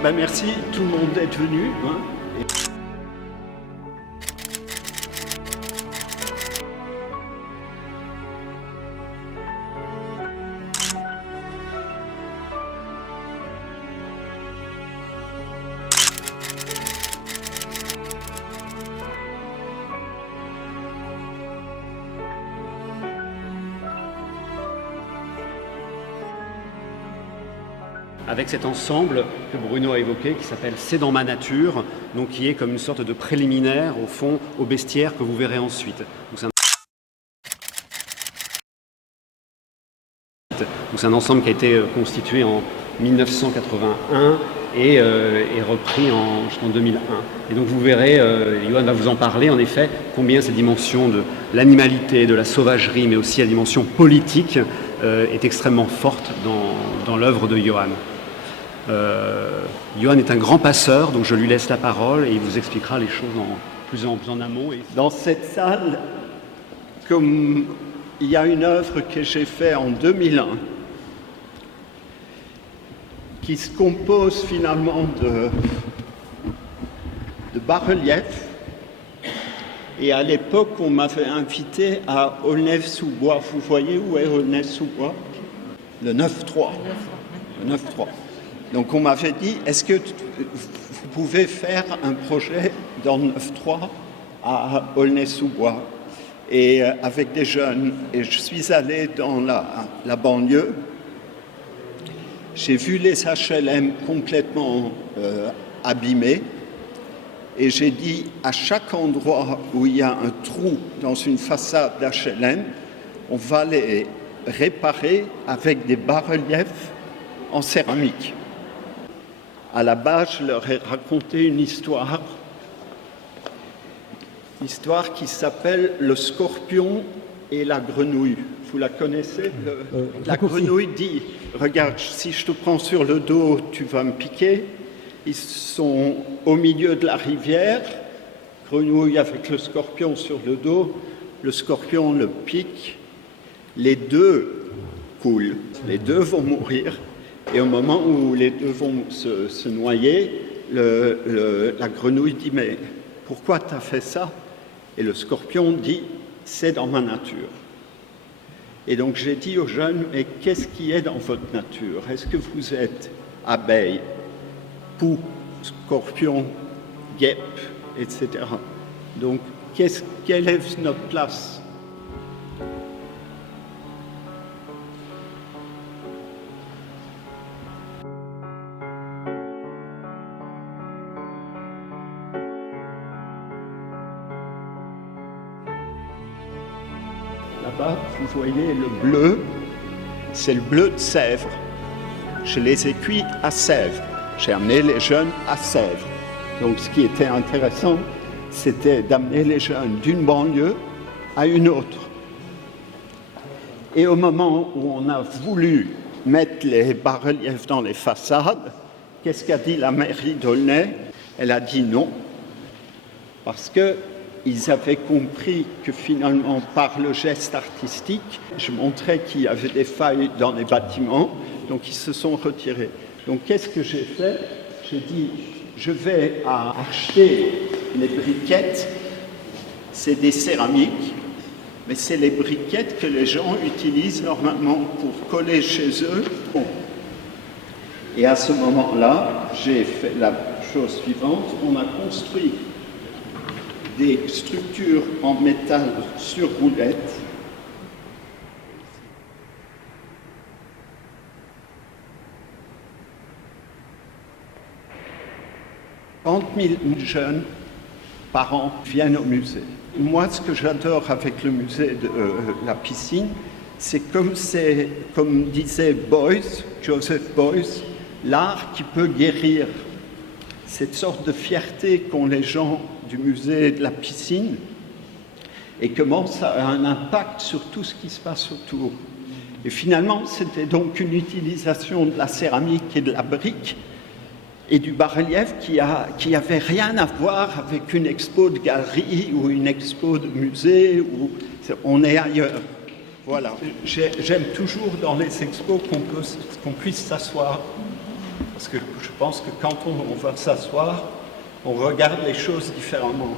Ben merci tout le monde d'être venu. Avec cet ensemble que Bruno a évoqué, qui s'appelle « C'est dans ma nature », donc qui est comme une sorte de préliminaire, au fond, au bestiaire que vous verrez ensuite. Donc c'est un ensemble qui a été constitué en 1981 et repris en 2001. Et donc vous verrez, Johan va vous en parler, en effet, combien cette dimension de l'animalité, de la sauvagerie, mais aussi la dimension politique est extrêmement forte dans l'œuvre de Johan. Johan est un grand passeur, donc je lui laisse la parole et il vous expliquera les choses plus en amont. Dans cette salle, comme il y a une œuvre que j'ai faite en 2001, qui se compose finalement de bas-reliefs. Et à l'époque, on m'avait invité à Aulnay-sous-Bois. Vous voyez où est Aulnay-sous-Bois? Le 9-3. Le 9-3. Donc on m'avait dit, est-ce que vous pouvez faire un projet dans le 9-3 à Aulnay-sous-Bois et avec des jeunes. Et je suis allé dans la banlieue. J'ai vu les HLM complètement abîmés. Et j'ai dit, à chaque endroit où il y a un trou dans une façade d'HLM, on va les réparer avec des bas-reliefs en céramique. À la base, je leur ai raconté une histoire qui s'appelle « Le scorpion et la grenouille ». Vous la connaissez? La grenouille dit « Regarde, si je te prends sur le dos, tu vas me piquer ». Ils sont au milieu de la rivière, grenouille avec le scorpion sur le dos, le scorpion le pique, les deux coulent, les deux vont mourir, et au moment où les deux vont se noyer, la grenouille dit « Mais pourquoi tu as fait ça ?» Et le scorpion dit « C'est dans ma nature ». Et donc j'ai dit aux jeunes « Mais qu'est-ce qui est dans votre nature? Est-ce que vous êtes abeille, poux, scorpion, guêpe, etc. » Donc, quelle est notre place? Là-bas, vous voyez le bleu, c'est le bleu de Sèvres. Je les ai cuits à Sèvres. J'ai amené les jeunes à Sèvres. Donc ce qui était intéressant, c'était d'amener les jeunes d'une banlieue à une autre. Et au moment où on a voulu mettre les bas-reliefs dans les façades, qu'est-ce qu'a dit la mairie d'Aulnay? Elle a dit non, parce qu'ils avaient compris que finalement, par le geste artistique, je montrais qu'il y avait des failles dans les bâtiments, donc ils se sont retirés. Donc, qu'est-ce que j'ai fait? J'ai dit, je vais acheter les briquettes, c'est des céramiques, mais c'est les briquettes que les gens utilisent normalement pour coller chez eux. Bon. Et à ce moment-là, j'ai fait la chose suivante, on a construit des structures en métal sur roulettes. 30 000 jeunes par an viennent au musée. Moi, ce que j'adore avec le musée de la piscine, c'est comme disait Beuys, Joseph Beuys, l'art qui peut guérir. Cette sorte de fierté qu'ont les gens du musée de la piscine et comment ça a un impact sur tout ce qui se passe autour. Et finalement, c'était donc une utilisation de la céramique et de la brique et du bas-relief qui avait rien à voir avec une expo de galerie ou une expo de musée. On est ailleurs. Voilà. J'aime toujours dans les expos qu'on puisse s'asseoir. Parce que je pense que quand on va s'asseoir, on regarde les choses différemment.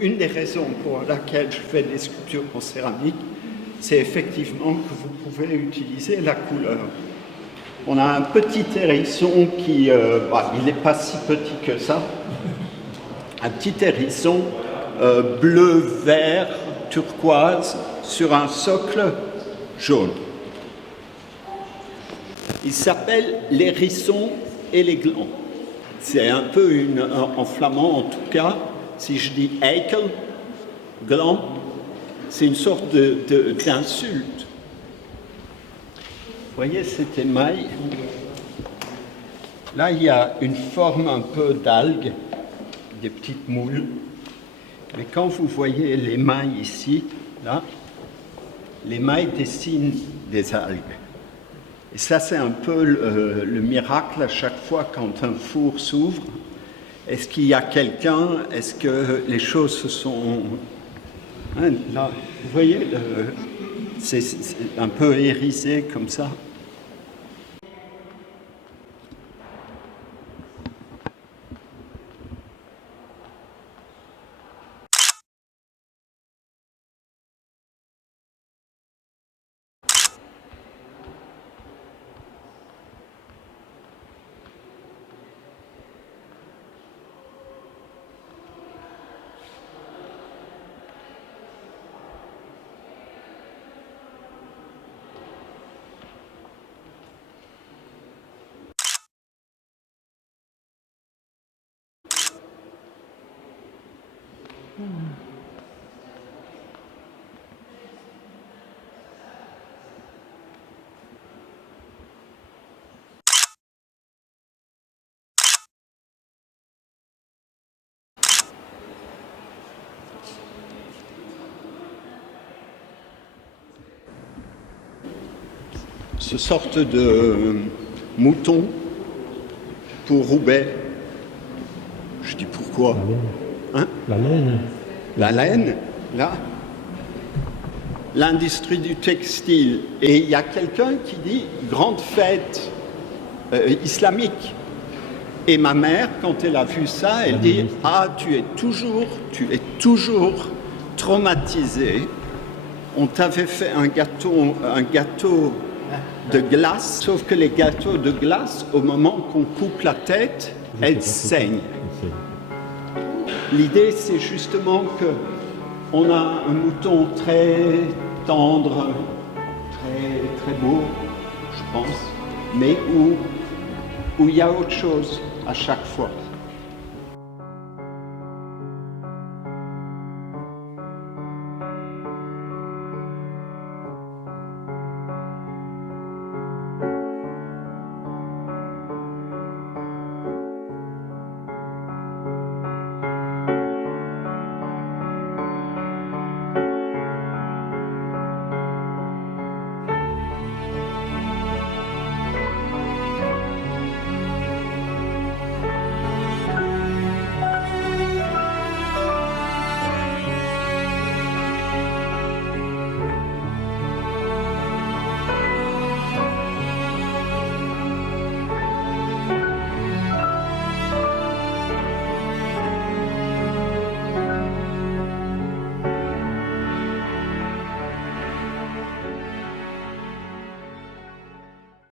Une des raisons pour laquelle je fais des sculptures en céramique, c'est effectivement que vous pouvez utiliser la couleur. On a un petit hérisson qui, il n'est pas si petit que ça, un petit hérisson bleu, vert, turquoise sur un socle jaune. Il s'appelle l'hérisson et les glands. C'est un peu en flamand en tout cas. Si je dis eikel, gland, c'est une sorte d'insulte. Vous voyez cet émail? Là, il y a une forme un peu d'algue, des petites moules. Mais quand vous voyez l'émail ici, là, l'émail dessine des algues. Et ça, c'est un peu le miracle à chaque fois quand un four s'ouvre. Est-ce qu'il y a quelqu'un? Est-ce que les choses se sont... là, vous voyez, c'est un peu irisé comme ça. Ce sorte de mouton pour Roubaix. Je dis pourquoi? Hein? La laine. La laine, là. L'industrie du textile. Et il y a quelqu'un qui dit grande fête islamique. Et ma mère, quand elle a vu ça, elle dit ah, tu es toujours traumatisé. On t'avait fait un gâteau de glace, sauf que les gâteaux de glace, au moment qu'on coupe la tête, elles saignent. L'idée, c'est justement que on a un mouton très tendre, très beau, je pense, mais où il y a autre chose à chaque fois.